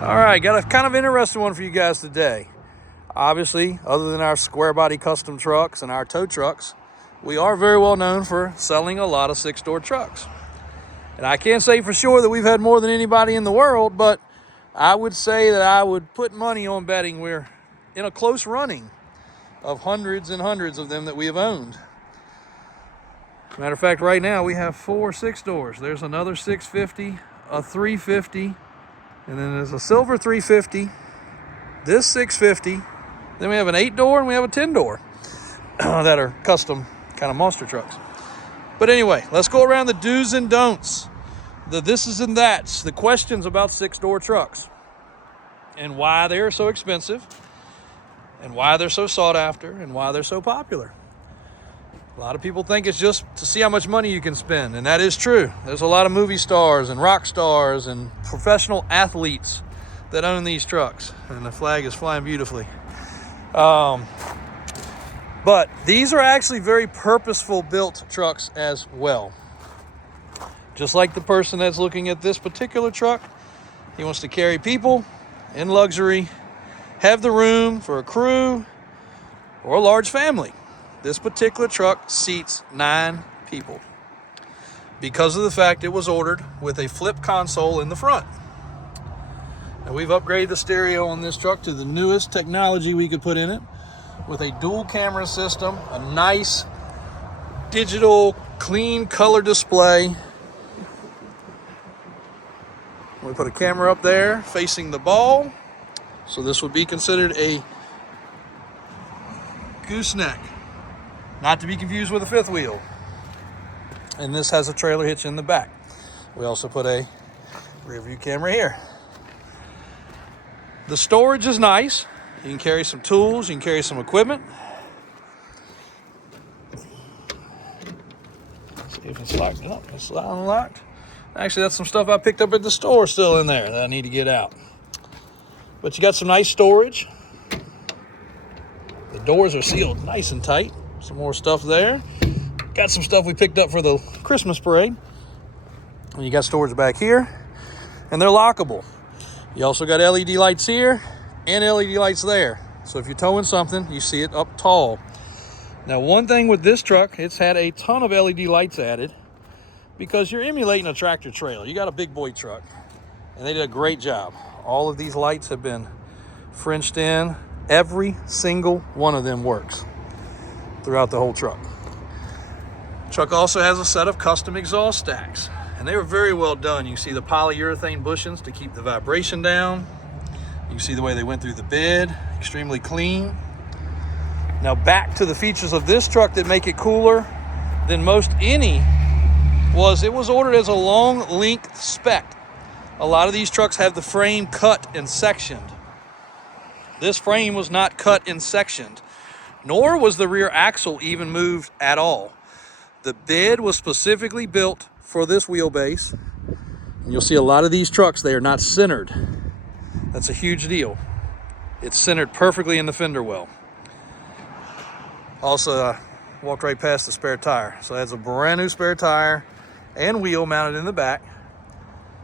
All right, got a kind of interesting one for you guys today. Obviously, other than our square body custom trucks and our tow trucks, we are very well known for selling a lot of six-door trucks. And I can't say for sure that we've had more than anybody in the world, but I would say that I would put money on betting we're in a close running of hundreds and hundreds of them that we have owned. Matter of fact, right now we have 4 6-doors. There's another 650, a 350, and then there's a silver 350, this 650, then we have an 8-door and we have a 10-door that are custom kind of monster trucks. But anyway, let's go around the do's and don'ts, the thises and that's, the questions about 6-door trucks and why they're so expensive and why they're so sought after and why they're so popular. A lot of people think it's just to see how much money you can spend, and that is true. There's a lot of movie stars and rock stars and professional athletes that own these trucks, and the flag is flying beautifully. But these are actually very purposeful built trucks as well. Just like the person that's looking at this particular truck, he wants to carry people in luxury, have the room for a crew or a large family. This particular truck seats 9 people because of the fact it was ordered with a flip console in the front. And we've upgraded the stereo on this truck to the newest technology we could put in it, with a dual camera system, a nice digital clean color display. We put a camera up there facing the ball, so this would be considered a gooseneck, not to be confused with a fifth wheel. And this has a trailer hitch in the back. We also put a rear view camera here. The storage is nice. You can carry some tools, you can carry some equipment. Let's see if it's locked up. It's unlocked. Actually, that's some stuff I picked up at the store still in there that I need to get out. But you got some nice storage. The doors are sealed nice and tight. Some more stuff there. Got some stuff we picked up for the Christmas parade. And you got storage back here. And they're lockable. You also got LED lights here and LED lights there. So if you're towing something, you see it up tall. Now, one thing with this truck, it's had a ton of LED lights added because you're emulating a tractor trailer. You got a big boy truck, and they did a great job. All of these lights have been Frenched in. Every single one of them works throughout the whole truck. Truck also has a set of custom exhaust stacks, and they were very well done. You see the polyurethane bushings to keep the vibration down. You see the way they went through the bed, extremely clean. Now back to the features of this truck that make it cooler than most any was it was ordered as a long length spec. A lot of these trucks have the frame cut and sectioned. This frame was not cut and sectioned, nor was the rear axle even moved at all. The bed was specifically built for this wheelbase. And you'll see a lot of these trucks, they are not centered. That's a huge deal. It's centered perfectly in the fender well. Also, walked right past the spare tire. So it has a brand new spare tire and wheel mounted in the back,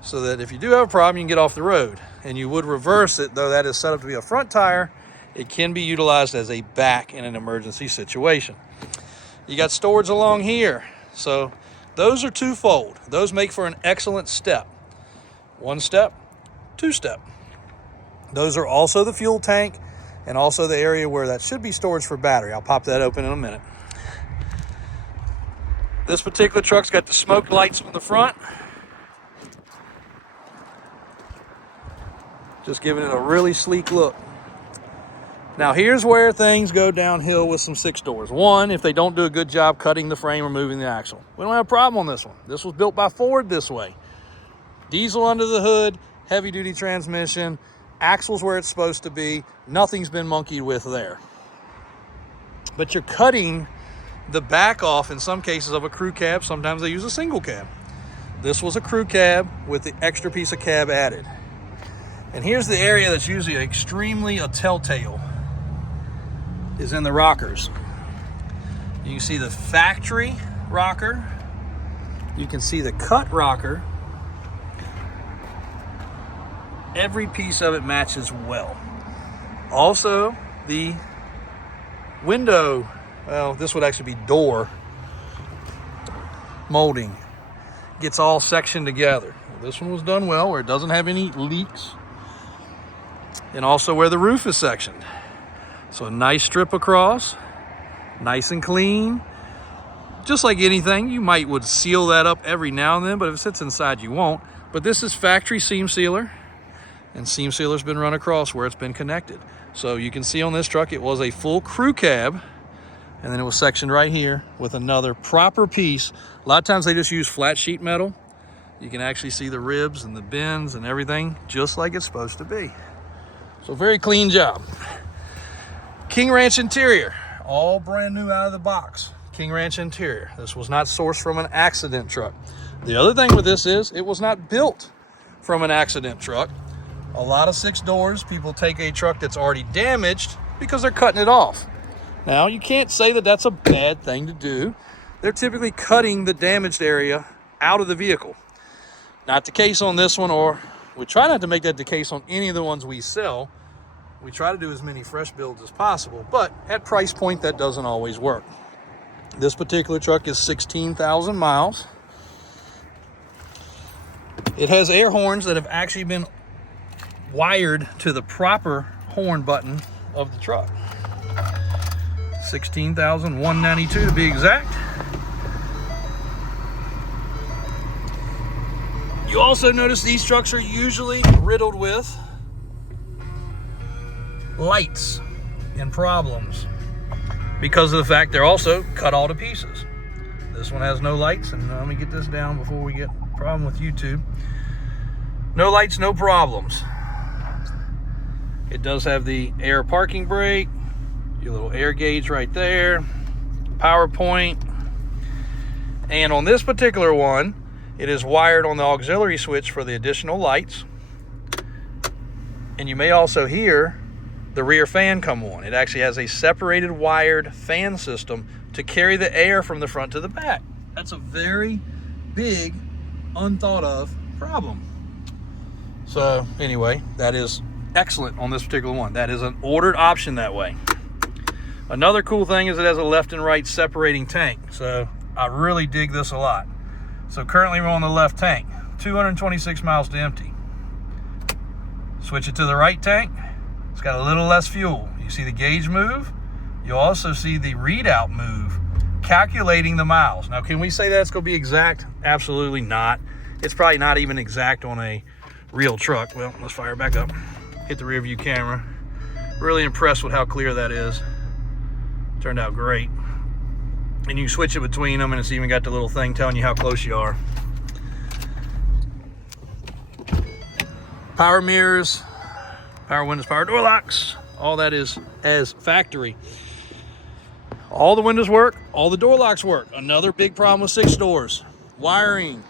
so that if you do have a problem, you can get off the road. And you would reverse it, though that is set up to be a front tire. It can be utilized as a back in an emergency situation. You got storage along here. So those are twofold. Those make for an excellent step. 1 step, 2 step. Those are also the fuel tank and also the area where that should be storage for battery. I'll pop that open in a minute. This particular truck's got the smoke lights on the front, just giving it a really sleek look. Now here's where things go downhill with some 6-doors. One, if they don't do a good job cutting the frame or moving the axle. We don't have a problem on this one. This was built by Ford this way. Diesel under the hood, heavy duty transmission, axle's where it's supposed to be. Nothing's been monkeyed with there. But you're cutting the back off in some cases of a crew cab. Sometimes they use a single cab. This was a crew cab with the extra piece of cab added. And here's the area that's usually extremely a telltale, is in the rockers. You can see the factory rocker. You can see the cut rocker. Every piece of it matches well. Also, the window, well, this would actually be door molding, gets all sectioned together. This one was done well, where it doesn't have any leaks, and also where the roof is sectioned. So a nice strip across, nice and clean. Just like anything, you would seal that up every now and then, but if it sits inside, you won't. But this is factory seam sealer, and seam sealer's been run across where it's been connected. So you can see on this truck, it was a full crew cab, and then it was sectioned right here with another proper piece. A lot of times they just use flat sheet metal. You can actually see the ribs and the bends and everything just like it's supposed to be. So very clean job. King Ranch interior, all brand new out of the box. King Ranch interior. This was not sourced from an accident truck. The other thing with this is it was not built from an accident truck. A lot of 6 doors, people take a truck that's already damaged because they're cutting it off. Now, you can't say that that's a bad thing to do. They're typically cutting the damaged area out of the vehicle. Not the case on this one, or we try not to make that the case on any of the ones we sell. We try to do as many fresh builds as possible, but at price point, that doesn't always work. This particular truck is 16,000 miles. It has air horns that have actually been wired to the proper horn button of the truck. 16,192 to be exact. You also notice these trucks are usually riddled with lights and problems because of the fact they're also cut all to pieces. This one has no lights, and let me get this down before we get a problem with YouTube. No lights, no problems. It does have the air parking brake, your little air gauge right there, power point, and on this particular one, it is wired on the auxiliary switch for the additional lights. And you may also hear the rear fan come on. It actually has a separated wired fan system to carry the air from the front to the back. That's a very big, unthought of problem. So anyway, that is excellent on this particular one. That is an ordered option that way. Another cool thing is it has a left and right separating tank. So I really dig this a lot. So currently we're on the left tank, 226 miles to empty. Switch it to the right tank. It's got a little less fuel. You see the gauge move. You'll also see the readout move, calculating the miles. Now, can we say that's going to be exact? Absolutely not. It's probably not even exact on a real truck. Well, let's fire it back up. Hit the rear view camera. Really impressed with how clear that is. Turned out great. And you can switch it between them, and it's even got the little thing telling you how close you are. Power mirrors, power windows, power door locks. All that is as factory. All the windows work, all the door locks work. Another big problem with 6 doors. Wiring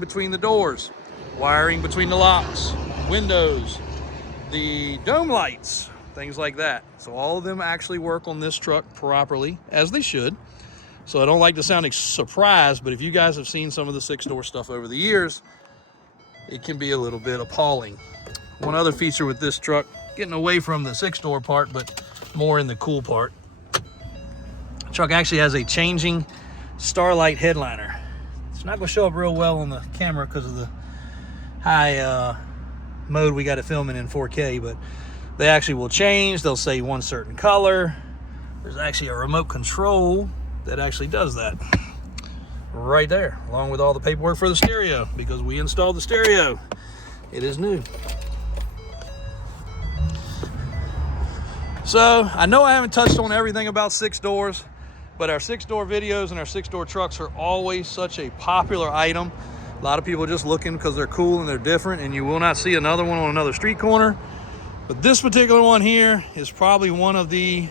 between the doors, wiring between the locks, windows, the dome lights, things like that. So all of them actually work on this truck properly, as they should. So I don't like to sound surprised, but if you guys have seen some of the 6-door stuff over the years, it can be a little bit appalling. One other feature with this truck, getting away from the 6-door part, but more in the cool part. The truck actually has a changing starlight headliner. It's not going to show up real well on the camera because of the high mode we got it filming in 4K, but they actually will change. They'll say one certain color. There's actually a remote control that actually does that right there, along with all the paperwork for the stereo, because we installed the stereo. It is new. So I know I haven't touched on everything about 6 doors, but our 6-door videos and our 6-door trucks are always such a popular item. A lot of people are just looking because they're cool and they're different, and you will not see another one on another street corner. But this particular one here is probably one of the,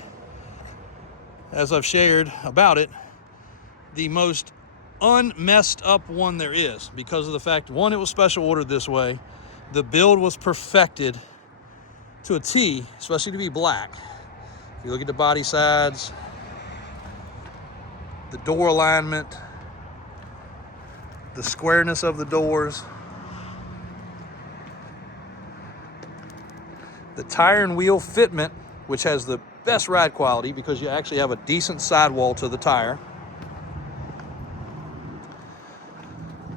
as I've shared about it, the most unmessed up one there is, because of the fact, one, it was special ordered this way. The build was perfected to a T, especially to be black. If you look at the body sides, the door alignment, the squareness of the doors, the tire and wheel fitment, which has the best ride quality because you actually have a decent sidewall to the tire.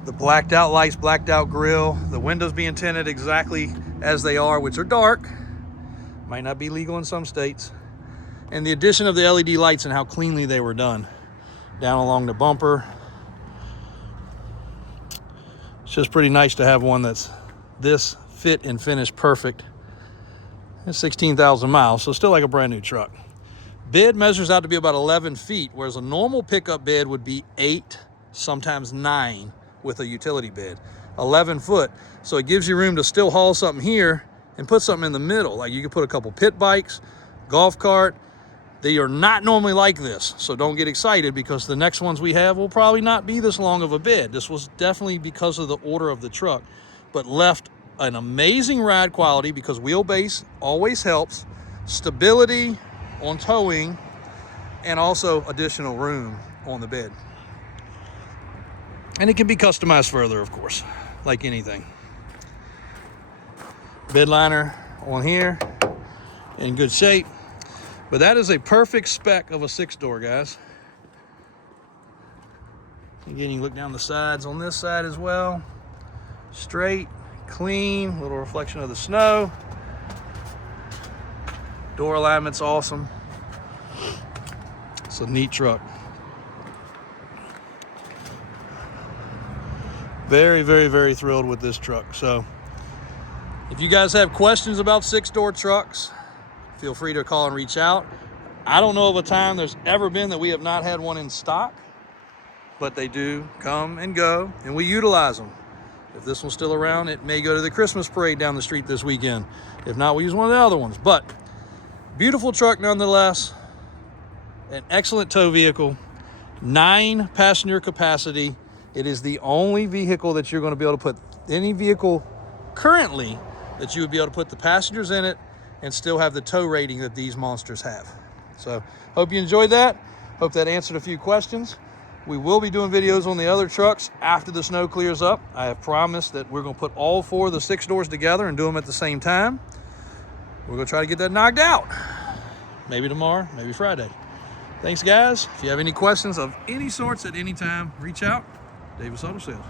The blacked out lights, blacked out grille, the windows being tinted exactly as they are, which are dark. Might not be legal in some states. And the addition of the LED lights and how cleanly they were done down along the bumper. It's just pretty nice to have one that's this fit and finish perfect. It's 16,000 miles, so still like a brand new truck. Bed measures out to be about 11 feet, whereas a normal pickup bed would be 8, sometimes 9 with a utility bed. 11 foot, so it gives you room to still haul something here and put something in the middle. Like you could put a couple pit bikes, golf cart. They are not normally like this, so don't get excited because the next ones we have will probably not be this long of a bed. This was definitely because of the order of the truck, but left an amazing ride quality because wheelbase always helps, stability on towing, and also additional room on the bed. And it can be customized further, of course, like anything. Bed liner on here in good shape. But that is a perfect spec of a 6-door, guys. Again, you can look down the sides on this side as well. Straight, clean, little reflection of the snow. Door alignment's awesome. It's a neat truck. Very, very, very thrilled with this truck. So if you guys have questions about 6-door trucks, feel free to call and reach out. I don't know of a time there's ever been that we have not had one in stock, but they do come and go, and we utilize them. If this one's still around, it may go to the Christmas parade down the street this weekend. If not, we use one of the other ones. But beautiful truck nonetheless. An excellent tow vehicle. 9 passenger capacity. It is the only vehicle that you're going to be able to put, any vehicle currently that you would be able to put the passengers in it and still have the tow rating that these monsters have. So hope you enjoyed that. Hope that answered a few questions. We will be doing videos on the other trucks after the snow clears up. I have promised that we're going to put all 4 of the 6 doors together and do them at the same time. We're going to try to get that knocked out. Maybe tomorrow, maybe Friday. Thanks, guys. If you have any questions of any sorts at any time, reach out. Davis Auto Sales.